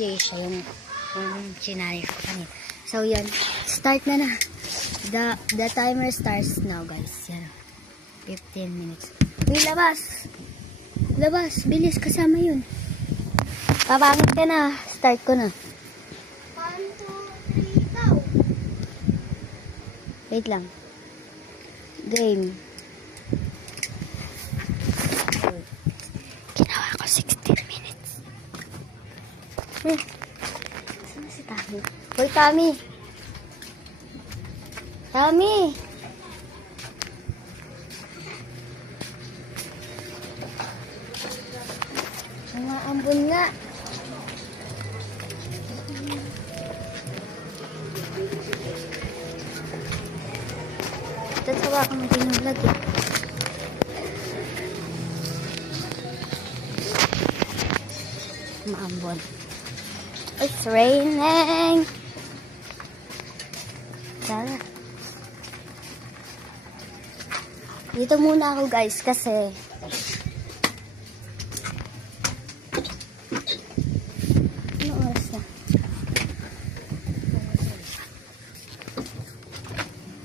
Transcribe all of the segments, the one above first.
Jay. Siya yung sinari ko kanina. So, yan. Start na na. The timer starts now, guys. Yan. 15 minutes. Uy, labas! Labas! Bilis, kasama yun. Papangit ka na. Start ko na. 1, 2, 3, go! Wait lang. Game. Ginawa ko 16 minutes. Saan na si Tami? Hoy, Tami! Tami! Mga ambon nga. Tatawa ka mag-vlog eh. Maambon. It's raining. Tara. Dito muna ako guys kasi ano oras na?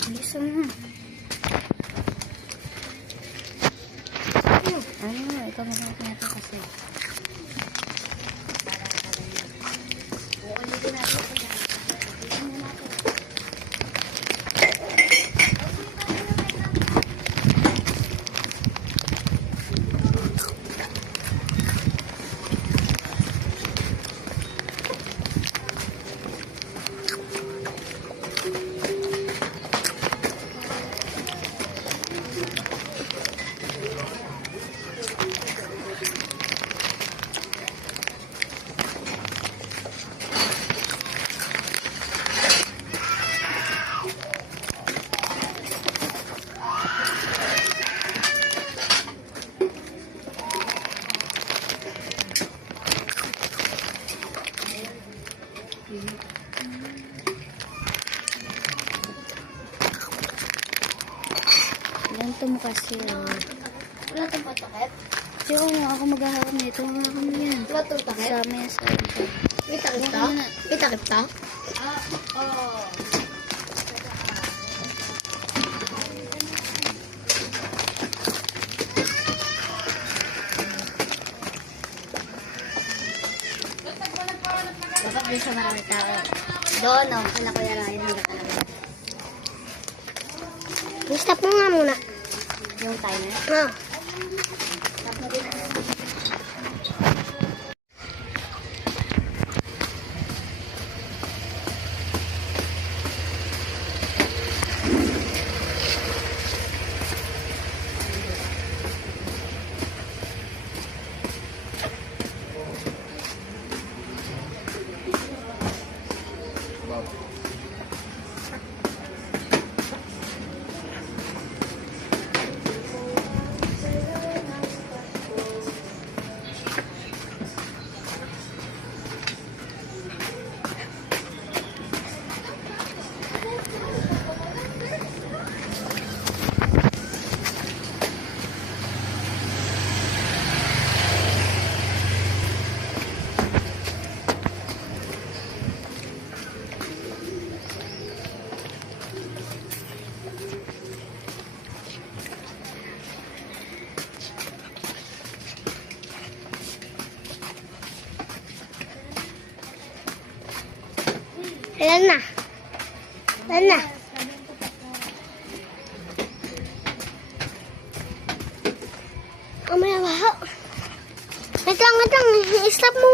Bilisan na. Ikaw makakaya ito kasi. Ganito mo kasi. Wala itong patakit? Hindi ko nga ako maghahawak nito. Mga kami yan. Wala itong takit? Kasama yan sa ito. May takip ta? May takip ta? Oo. Dapat din sa marami tao. Doon, no? Kala ko yan rin hanggang talaga. I-stop mo nga muna. Yung timer. Ah. Stop mo din. Ilan na? Ilan na? May baho. Wait lang. I-stop mo.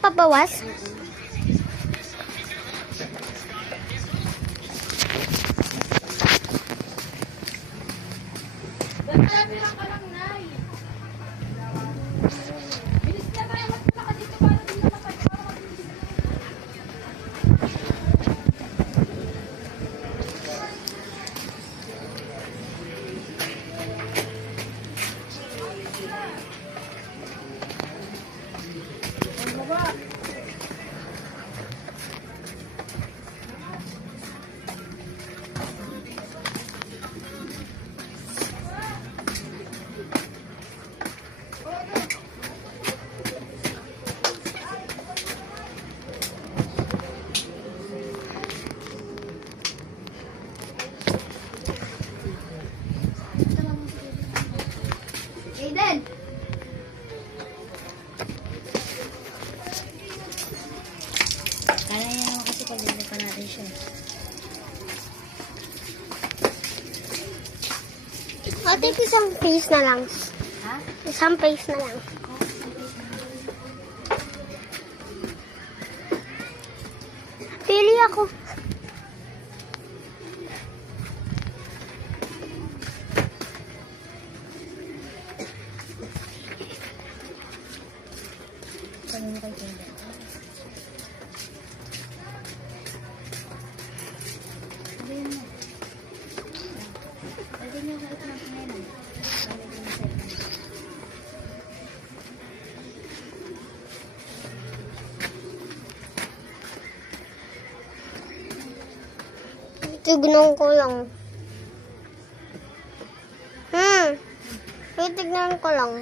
Pabawas? Ate, isang piece na lang. Ha? Isang piece na lang. Pili ako. Sabi mo kay Kinder. Sabihin mo. Pwede niyo kahit ng pangalan. Sabi ko na sa'yo. Tignan ko lang. Titignan ko lang.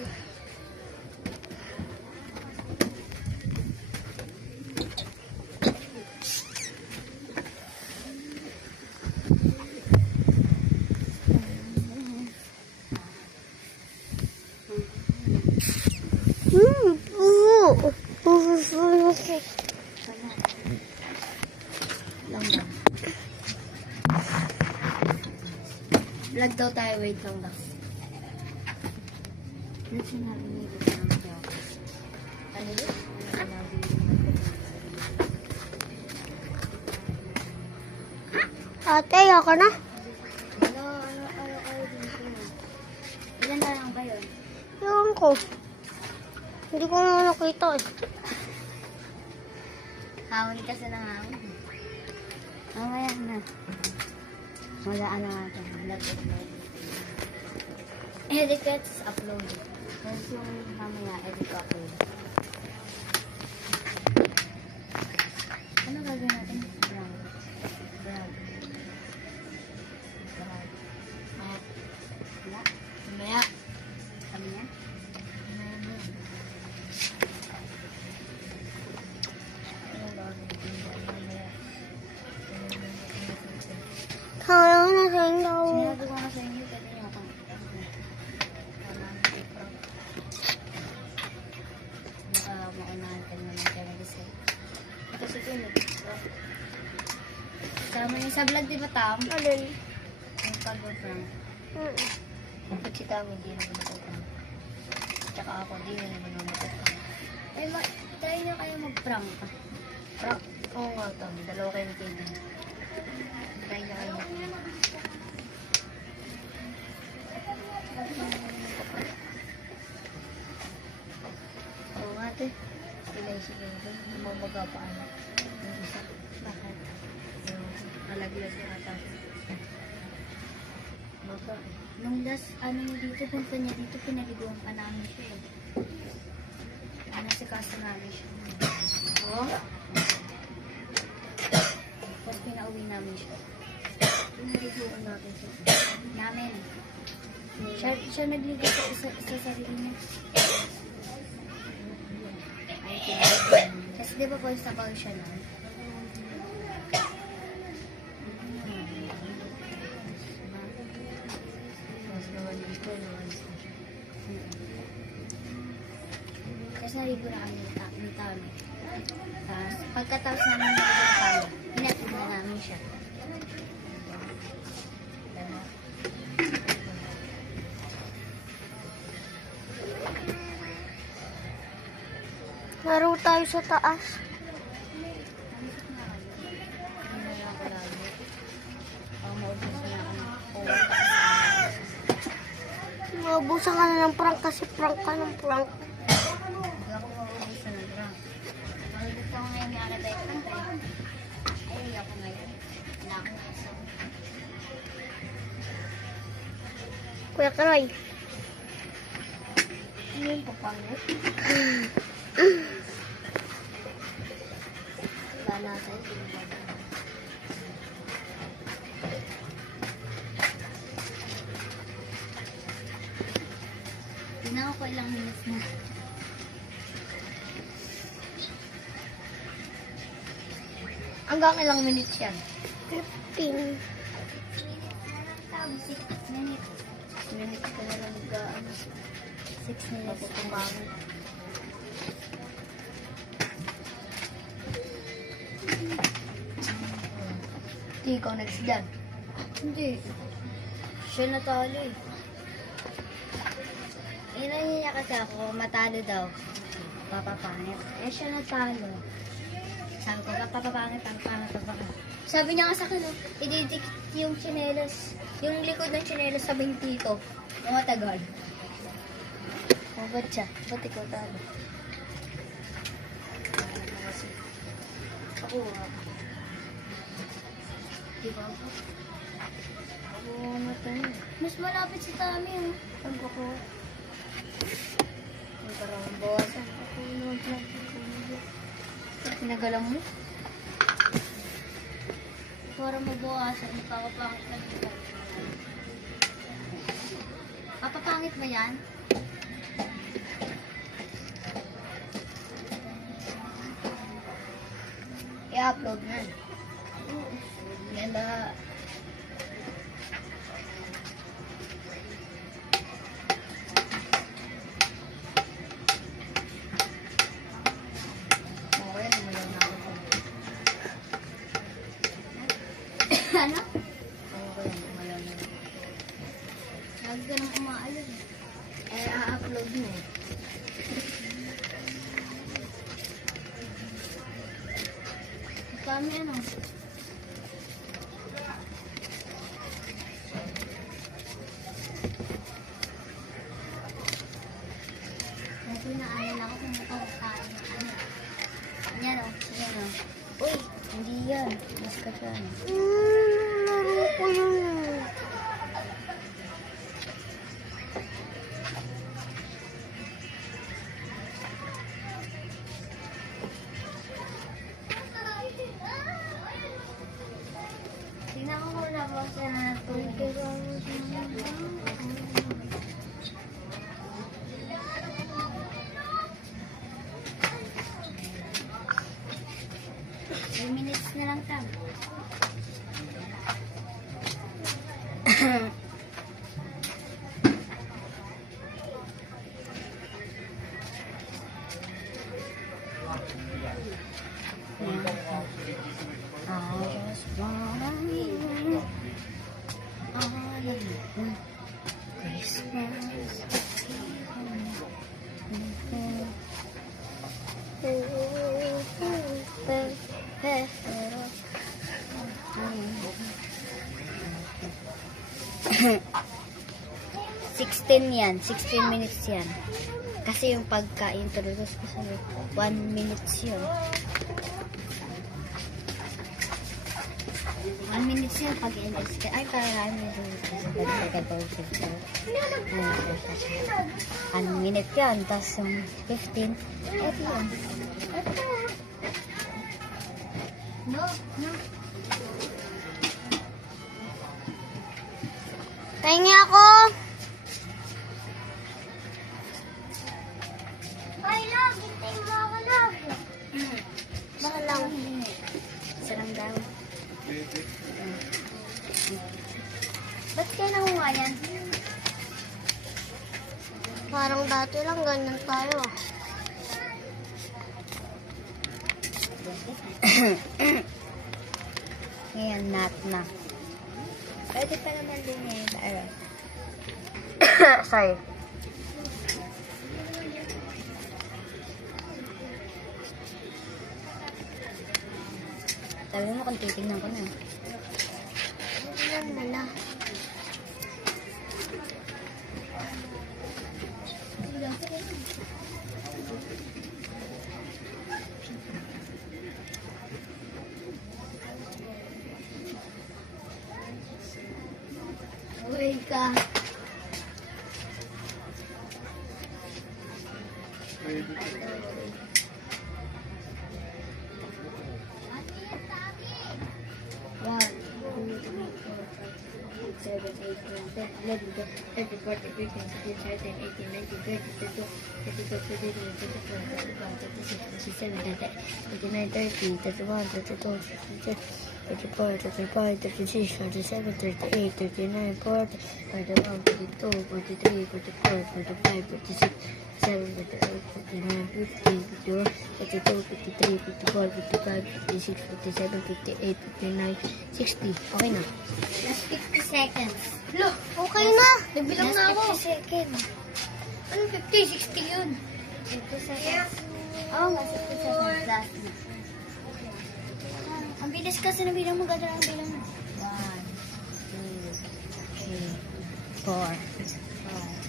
Lang lang. Vlog daw tayo, wait lang lang. Ano sinabi niyo dito ng joke? Ano yun? Sinabi niyo Ate, ako na. Ano dito? Ilan na lang ba yun? Ewan ko. Hindi ko na nakita eh. Hawin kasi ng hawin. Mamaya na. Wala ano natin. Upload. Edit it, upload. Tapos yung mamaya, edit upload. Ano gagawin natin? Brag. Wala. Mamaya. Sabi niya? Kaya na sa inyo. Sinabi ko na sa inyo, pwede niyo akong maunahan ka naman kayo mag-isip. Kasi ito yung kasama niyo sa vlog, di ba, Tam? Alin? Yung pag-prank. Kapag si Tam, hindi naman mag-prank. Tsaka ako, di naman mag-prank. Eh, try niyo kayo mag-prank. Prank? Oo nga, Tam. Dalawa kayo mag-prank. Try niyo kayo mag-prank. Oo nga, te. Sige. Mamaga pa ano. Yung isa. Bakit? Yung malaglas yung atas. Baka. Nung last, ano niya dito, punta niya dito, pinaliguan pa namin siya eh. Nasikaso namin siya. Oo? Tapos pinauwi namin siya. Pinaliguan natin siya. Namin. Siya nagligo sa sarili niya. Kasi di ba po sa bag siya nun? Kasi naligo na kami ni Tami. Tapos pagkatapos namin naligo na kami, hinatid na namin siya. Laro tayo sa taas. Maubusan ka na ng prank kasi prank ka ng prank. Hindi ako mauubusan ng drunk. Pero gusto ko ngayon ni Ara Dahil Pantay. Ay, ako ngayon. Nakakaso. Kuya Karoy. Ano yung papangit? Wala tayo. Tingnan ko ilang minutes na. Hanggang ilang minutes yan? 15. 6 minutes. 6 minutes ko na lang nag-ano. 6 minutes. Kumain. Hindi, ikaw nagsidan. Hindi. Siya natalo eh. Inanyan niya kasi ako, matalo daw. Papapangit. Eh, siya natalo. Sabi ko, papapangit ang pangit. Sabi niya nga sa akin, ididikit yung tsinelas, yung likod ng tsinelas sa binti ko. Yung matagal. O, ba't siya? Ba't ikaw talo? Ako, di ba ako? Ako, matay. Mas malapit si Tami, Pag ako. Ay, parang bawasan. Ako, pinagalang mo? Para mabawasan, papapangit na dito. Papapangit ba yan? I-upload na. Ganda. Okay, namalaw na ako. Ano? Okay, namalaw na ako. Lagi ka nang umaalun. A-upload mo. Kami ano? Kasi naalala ko kung makakain. Yan o. Yan o. Uy, hindi yan. Mas ka dyan. Laro ko yun. Tingnan ko muna po sa tubig. 3 minutes na lang tam. I just wanna hear all of the Christmas. Yan, 16 minutes yan. Kasi yung pagka-introduce ko sa 1 minutes yun. 1 minutes yun pag-introduce ka. Ay, parang ano minute yun. Tapos yung 15, eto yun. No. Tahingi ako! Ay, love! Hintayin mo ako, love! Baka lang. Isa lang daw. Ba't kayo nangunga yan? Parang dati lang, ganyan tayo. Ngayon, nat na. Pwede pa naman din eh. Sorry. Sabi mo kung titignan ko na. Titignan mo na. Uy ka. Okay na. Last 50 seconds. Look, okay na. Nagbilang na ako. 50 seconds. Ano 50? 60 yun. 50 seconds. Oo nga, 60 seconds. Last na. Ang bilis kasi ng bilang mo. Ganda ang bilang mo. 1, 2, 3, 4, 5.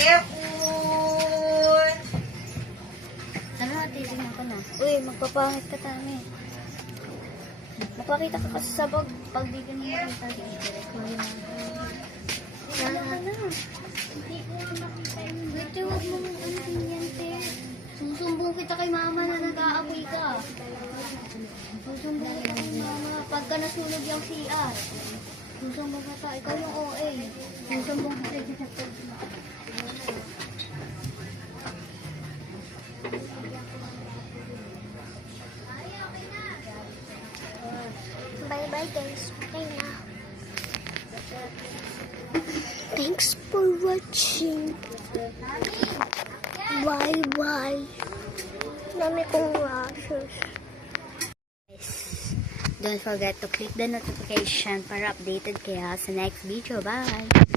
Yep. Ano na, titignan ko na. Uy, magpapangit ka tami. Magpakita ka kasi sa bag. Pag di ka niya makita dito. Alam ka na. Hindi ko nga makita yung... Wait, huwag mo mong ano yan, te. Susumbong kita kay mama na nag-aapoy ka. Susumbong kita kay mama. Pagka nasunog yung CR. Susumbong kita. Ikaw yung OA. Susumbong kita. Bye-bye guys. Okay na. Thanks for watching. Bye-bye. Dami kong rashes. Don't forget to click the notification para updated kayo sa next video. Bye!